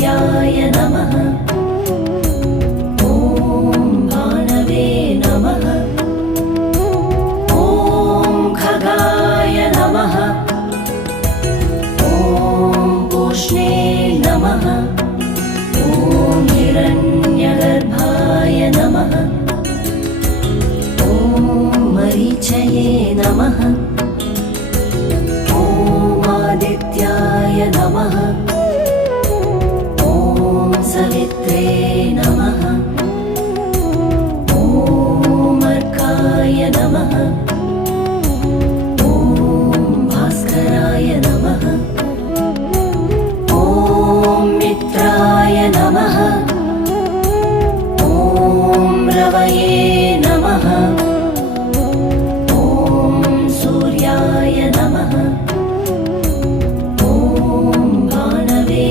सूर्याय नमः। ॐ भानवे नमः। ॐ खगाय नमः। ॐ पूष्णे नमः। ॐ हिरण्यगर्भाय नमः। ॐ मरीचये नमः। ॐ आदित्याय नमः। ॐ सवित्रे